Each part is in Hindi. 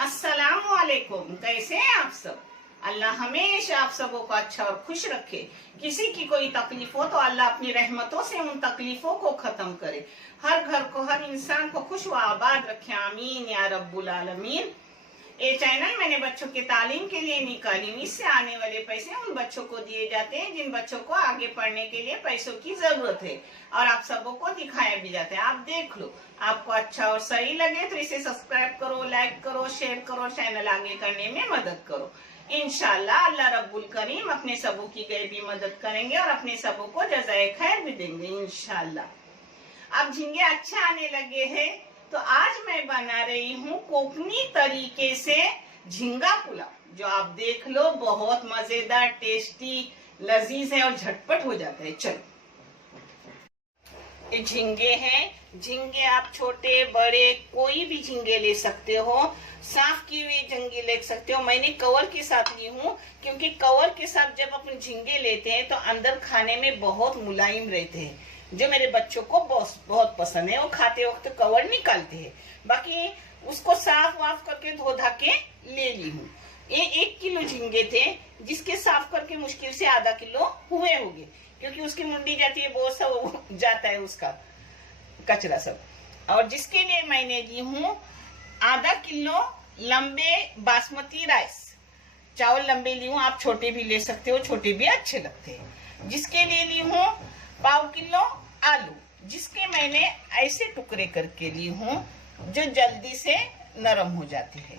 अस्सलामुअलैकुम। कैसे हैं आप सब? अल्लाह हमेशा आप सबों को अच्छा और खुश रखे। किसी की कोई तकलीफ हो तो अल्लाह अपनी रहमतों से उन तकलीफों को खत्म करे। हर घर को, हर इंसान को खुश व आबाद रखे। आमीन या रब्बुल आलमीन। ये चैनल मैंने बच्चों की तालीम के लिए निकाली हूँ। इससे आने वाले पैसे उन बच्चों को दिए जाते हैं जिन बच्चों को आगे पढ़ने के लिए पैसों की जरूरत है, और आप सबों को दिखाया भी जाता है। आप देख लो, आपको अच्छा और सही लगे तो इसे सब्सक्राइब करो, लाइक करो, शेयर करो, चैनल आगे करने में मदद करो। इंशाल्लाह अल्लाह रब्बुल करीम अपने सबों की गैबी मदद करेंगे और अपने सबों को जज़ाए खैर भी देंगे इंशाल्लाह। अब झींगे अच्छे आने लगे हैं तो आज मैं बना रही हूँ कोकनी तरीके से झींगा पुलाव, जो आप देख लो बहुत मजेदार, टेस्टी, लजीज है और झटपट हो जाता है। चलो, ये झींगे हैं। झींगे आप छोटे बड़े कोई भी झींगे ले सकते हो, साफ की हुई झींगे ले सकते हो। मैंने कवर के साथ ली हूँ क्योंकि कवर के साथ जब अपन झींगे लेते हैं तो अंदर खाने में बहुत मुलायम रहते हैं, जो मेरे बच्चों को बहुत पसंद है। वो खाते वक्त कवर निकालते हैं। बाकी उसको साफ वाफ करके धो धा के ले ली हूँ। ये 1 किलो झींगे थे, जिसके साफ करके मुश्किल से आधा किलो हुए होंगे, क्योंकि उसकी मुंडी जाती है, बहुत सा जाता है उसका कचरा सब। और जिसके लिए मैंने ली हूँ आधा किलो लंबे बासमती राइस चावल। लंबे ली हूँ, आप छोटे भी ले सकते हो, छोटे भी अच्छे लगते हैं। जिसके लिए ली हूँ पाव किलो आलू, जिसके मैंने ऐसे टुकड़े करके ली हूँ जो जल्दी से नरम हो जाते हैं।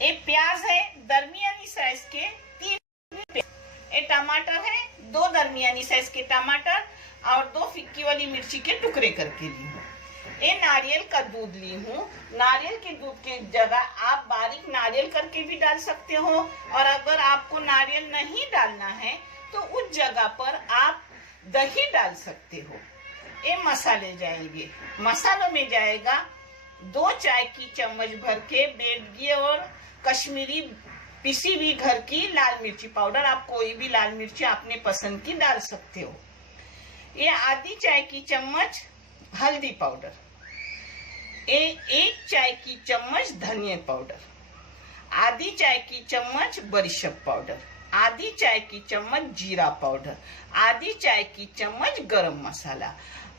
एक प्याज है दरमियानी साइज के 3, एक टमाटर है 2 दरमियानी साइज के टमाटर, और 2 फिक्की वाली मिर्ची के टुकड़े करके ली हूँ। ये नारियल का दूध ली हूँ। नारियल के दूध के जगह आप बारीक नारियल करके भी डाल सकते हो, और अगर आपको नारियल नहीं डालना है तो उस जगह पर आप दही डाल सकते हो। ये मसाले जाएंगे। मसालों में जाएगा 2 चाय की चम्मच भर के बेडगी और कश्मीरी पिसी हुई घर की लाल मिर्ची पाउडर। आप कोई भी लाल मिर्ची अपने पसंद की डाल सकते हो। ये आधी चाय की चम्मच हल्दी पाउडर, 1 चाय की चम्मच धनिया पाउडर, आधी चाय की चम्मच बरिशप पाउडर, आधी चाय की चम्मच जीरा पाउडर, आधी चाय की चम्मच गरम मसाला,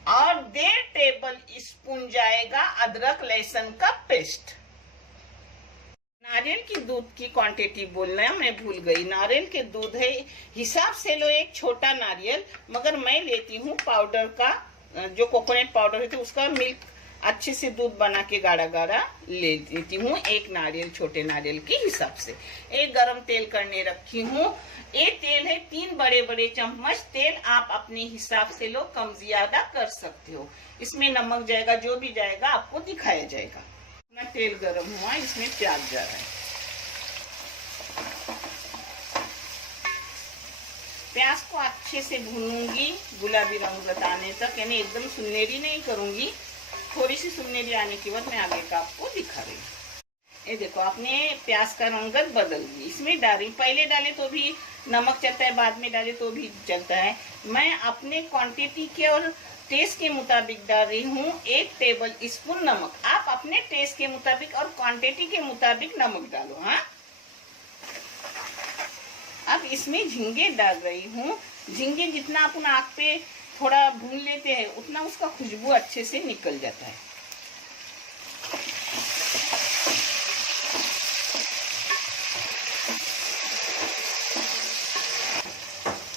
और 1.5 टेबल स्पून जाएगा अदरक लहसुन का पेस्ट। नारियल की दूध की क्वांटिटी बोलना मैं भूल गई। नारियल के दूध है हिसाब से लो, एक छोटा नारियल, मगर मैं लेती हूँ पाउडर का, जो कोकोनट पाउडर है तो उसका मिल्क अच्छे से दूध बना के गाढ़ा गाढ़ा ले लेती हूँ, एक नारियल, छोटे नारियल के हिसाब से। एक गरम तेल करने रखी हूँ। ये तेल है 3 बड़े बड़े चम्मच तेल। आप अपने हिसाब से लो, कम ज्यादा कर सकते हो। इसमें नमक जाएगा, जो भी जाएगा आपको दिखाया जाएगा। अपना तेल गरम हुआ, इसमें प्याज जा रहा है। प्याज को अच्छे से भूनूंगी गुलाबी रंग बताने तक, यानी एकदम सुनहरी नहीं करूंगी। थोड़ी सी सुनहरी आने के बाद मैं आगे का आपको दिखा रही हूँ। ये देखो, आपने प्याज का रंगत बदल दी। इसमें डाली, पहले डाले तो भी नमक चलता है, बाद में डाले तो भी चलता है। मैं अपने क्वांटिटी के और टेस्ट के मुताबिक डाल रही हूँ 1 टेबल स्पून नमक। आप अपने टेस्ट के मुताबिक और क्वांटिटी के मुताबिक नमक डालो। हाँ, अब इसमें झींगे डाल रही हूँ। झींगे जितना अपन आग पे थोड़ा भून लेते हैं उतना उसका खुशबू अच्छे से निकल जाता है।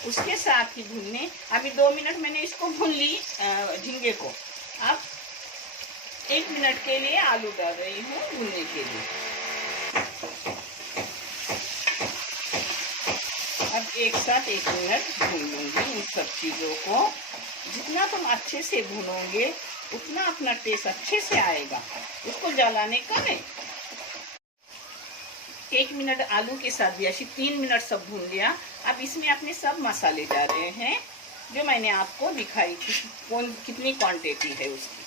उसके साथ ही भूनने, अभी 2 मिनट मैंने इसको भून ली झींगे को। अब 1 मिनट के लिए आलू डाल रही हूँ भूनने के लिए। अब एक साथ 1 मिनट भून लूंगी इन सब चीजों को। जितना तुम अच्छे से भूनोगे उतना अपना टेस्ट अच्छे से आएगा, उसको जलाने का नहीं। 1 मिनट आलू के साथ दिया, 3 मिनट सब भून लिया। अब इसमें अपने सब मसाले डाल रहे हैं जो मैंने आपको दिखाई थी, कितनी क्वांटिटी है उसकी।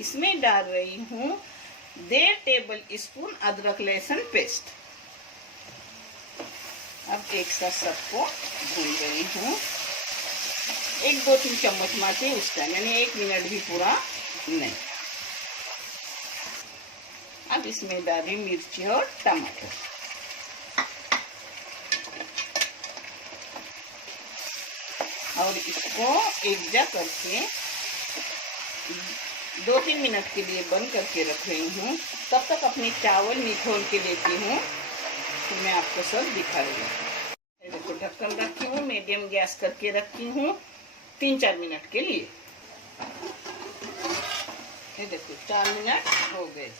इसमें डाल रही हूँ 1.5 टेबल स्पून अदरक लहसुन पेस्ट। अब एक साथ सबको भून रही हूँ। एक 2-3 चम्मच मारते उस टाइम, यानी 1 मिनट भी पूरा नहीं। अब इसमें डाल दी मिर्ची और टमाटर, और इसको एक जा करके 2-3 मिनट के लिए बंद करके रख रही हूँ। तब तक अपने चावल निचोड़ के लेती हूँ, तो मैं आपको सब दिखा रही हूँ। देखो ढक्कन रखी हूँ, मीडियम गैस करके रखी हूँ 3-4 मिनट के लिए। ये देखो 4 मिनट हो गए,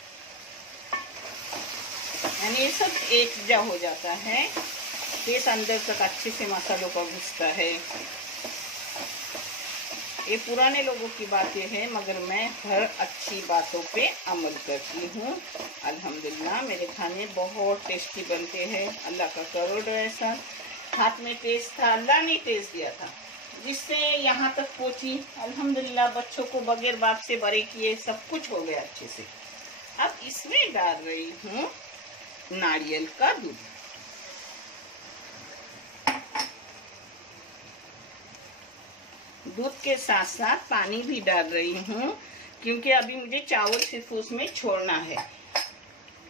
यानी ये सब एक जा हो जाता है, तेज अंदर तक अच्छे से मसालों का घुसता है। ये पुराने लोगों की बातें हैं, मगर मैं हर अच्छी बातों पे अमल करती हूँ। अल्हम्दुलिल्लाह मेरे खाने बहुत टेस्टी बनते हैं। अल्लाह का करोड़ ऐसा, हाथ में टेस्ट था, अल्लाह ने टेस्ट दिया था जिससे यहाँ तक पहुँची। अल्हम्दुलिल्लाह बच्चों को बगैर बाप से बड़े किए, सब कुछ हो गया अच्छे से। अब इसमें डाल रही हूँ नारियल का दूध। दूध के साथ साथ पानी भी डाल रही हूँ, क्योंकि अभी मुझे चावल सिर्फ उसमें छोड़ना है।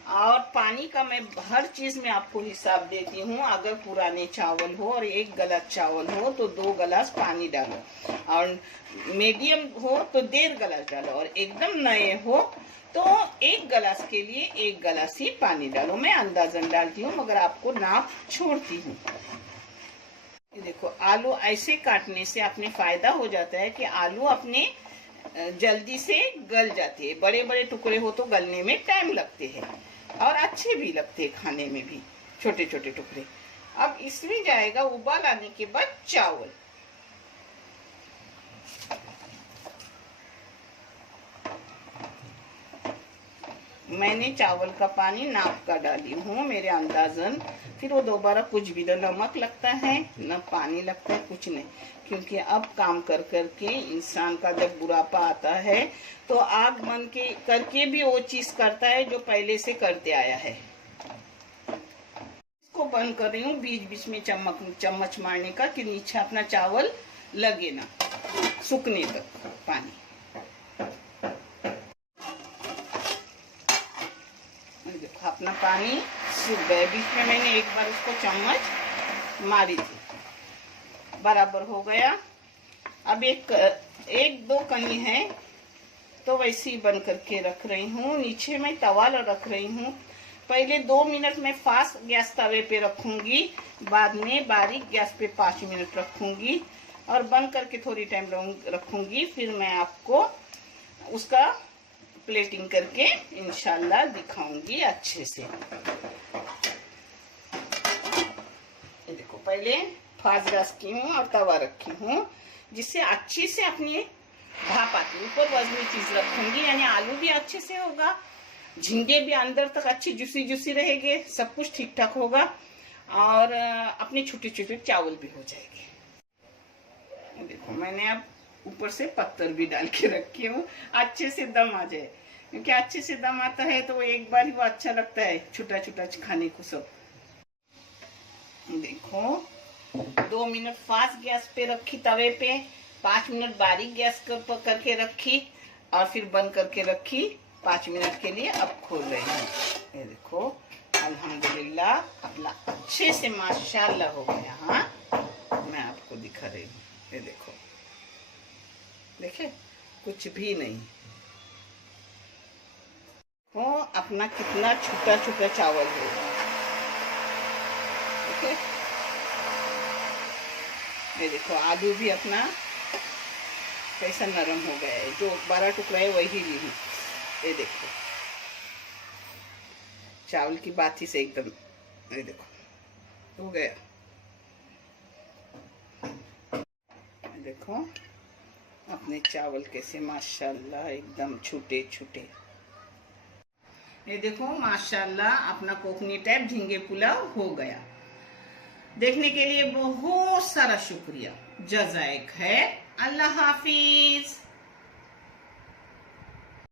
और पानी का मैं हर चीज में आपको हिसाब देती हूँ। अगर पुराने चावल हो और 1 गिलास चावल हो तो 2 गिलास पानी डालो, और मीडियम हो तो 1.5 गिलास डालो, और एकदम नए हो तो 1 गिलास के लिए 1 गिलास ही पानी डालो। मैं अंदाजन डालती हूँ, मगर आपको नाप छोड़ती हूँ। देखो आलू ऐसे काटने से अपने फायदा हो जाता है कि आलू अपने जल्दी से गल जाते हैं। बड़े बड़े टुकड़े हो तो गलने में टाइम लगते हैं, और अच्छे भी लगते हैं खाने में भी, छोटे छोटे टुकड़े। अब इसमें जाएगा उबाल आने के बाद चावल। मैंने चावल का पानी नाप का डाली हूँ मेरे अंदाजन। फिर वो दोबारा कुछ भी, न नमक लगता है न पानी लगता है, कुछ नहीं। क्योंकि अब काम कर करके इंसान का जब बुढ़ापा आता है तो आग बंद के करके भी वो चीज करता है जो पहले से करते आया है। इसको बंद कर रही हूँ, बीच बीच में चम्मच मारने का, कि नीचे अपना चावल लगे ना, सूखने तक पानी। देखो अपना पानी सूख गया। बीच में मैंने एक बार उसको चम्मच मारी थी, बराबर हो गया। अब एक दो कनी है तो वैसे ही बंद करके रख रही हूँ। नीचे मैं तवा रख रही हूँ। पहले 2 मिनट में फास्ट गैस तवे पे रखूंगी, बाद में बारीक गैस पे 5 मिनट रखूंगी, और बंद करके थोड़ी टाइम रखूंगी। फिर मैं आपको उसका प्लेटिंग करके इंशाल्लाह दिखाऊंगी अच्छे से। ये देखो पहले फास्ट गैस की हूँ और तवा रखी हूँ, जिससे अच्छे से अपनी भाप आती। ऊपर वजनी चीज रखूंगी, यानी आलू भी अच्छे से होगा, झींगे भी अंदर तक अच्छी जूसी जूसी रहेंगे, सब कुछ ठीक ठाक होगा, और अपने छोटे छोटे चावल भी हो जाएंगे। देखो मैंने अब ऊपर से पत्थर भी डाल के रखी हूँ, अच्छे से दम आ जाए। क्योंकि अच्छे से दम आता है तो वो एक बार ही वो अच्छा लगता है छोटा छोटा खाने को सब। देखो 2 मिनट फास्ट गैस पे रखी तवे पे, 5 मिनट बारीक गैस करके रखी, और फिर बंद करके रखी 5 मिनट के लिए। अब खोल रही हूँ। ये देखो अल्हम्दुलिल्लाह अपना अच्छे से माशाल्लाह हो गया। हाँ मैं आपको दिखा रही हूँ। ये देखो, देखे कुछ भी नहीं हो, अपना कितना छोटा छोटा चावल है। देखो ये देखो आलू भी अपना कैसा नरम हो गया है, जो 12 टुकड़ा है वही ली हूँ। ये देखो चावल की बात ही से एकदम, ये देखो हो गया। देखो अपने चावल कैसे माशाल्लाह एकदम छोटे छोटे। ये देखो माशाल्लाह अपना कोकनी टाइप झींगे पुलाव हो गया। देखने के लिए बहुत सारा शुक्रिया। जज़ाए खैर। अल्लाह हाफिज।